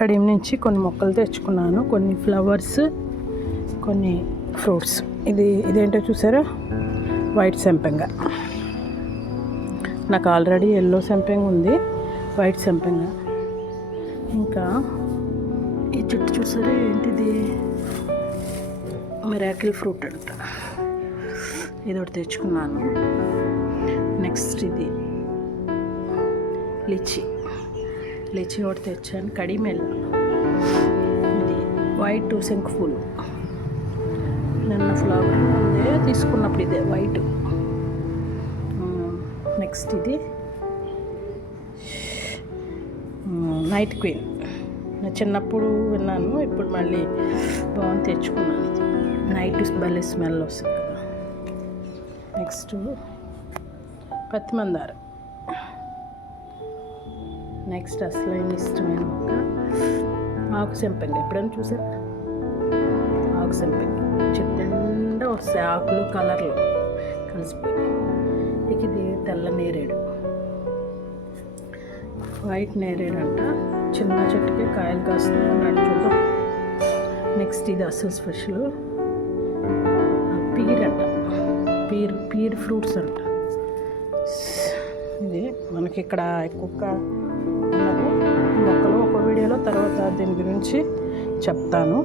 కడియం నుంచి కొన్ని మొక్కలు తెచ్చుకున్నాను, కొన్ని ఫ్లవర్స్, కొన్ని ఫ్రూట్స్. ఇదేంటో చూసారా, వైట్ సంపెంగ. నాకు ఆల్రెడీ ఎల్లో సంపెంగ ఉంది, వైట్ సంపెంగ. ఇంకా ఈ చెట్టు చూసారా, ఏంటిది, మిరాకిల్ ఫ్రూట్ అంట. ఇది ఒకటి తెచ్చుకున్నాను. నెక్స్ట్ ఇది లిచి ఒకటి తెచ్చాను. కడిమెల్ల, ఇది వైట్ శంకుపూలు. నిన్న ఫ్లవరింగ్ ఉంది, తీసుకున్నప్పుడు ఇదే వైట్. నెక్స్ట్ ఇది నైట్ క్వీన్. నేను చిన్నప్పుడు విన్నాను, ఇప్పుడు మళ్ళీ బాగుంది తెచ్చుకున్నాను. ఇది నైట్ భలే స్మెల్ వస్తుంది కదా. నెక్స్ట్ పత్తి మందారం. నెక్స్ట్ అసలైన ఇష్టమైన మొక్క ఆకు సంపెంగ. ఎప్పుడైనా చూసారా, ఆకు సంపెంగ చెట్టు నిండా వస్తాయి, ఆకులు కలర్లు కలిసిపోయి. ఇది తెల్ల నేరేడు, వైట్ నేరేడు అంట. చిన్న చెట్టుకే కాయలు కాస్తున్నాయి, చూద్దాం. నెక్స్ట్ ఇది అసలు స్పెషల్ పీర్ అంట, పీర్ ఫ్రూట్స్ అంట. ఇది మనకి ఇక్కడ ఎక్కువగా ఉన్నది మొక్కలు. ఒక వీడియోలో తర్వాత దీని గురించి చెప్తాను.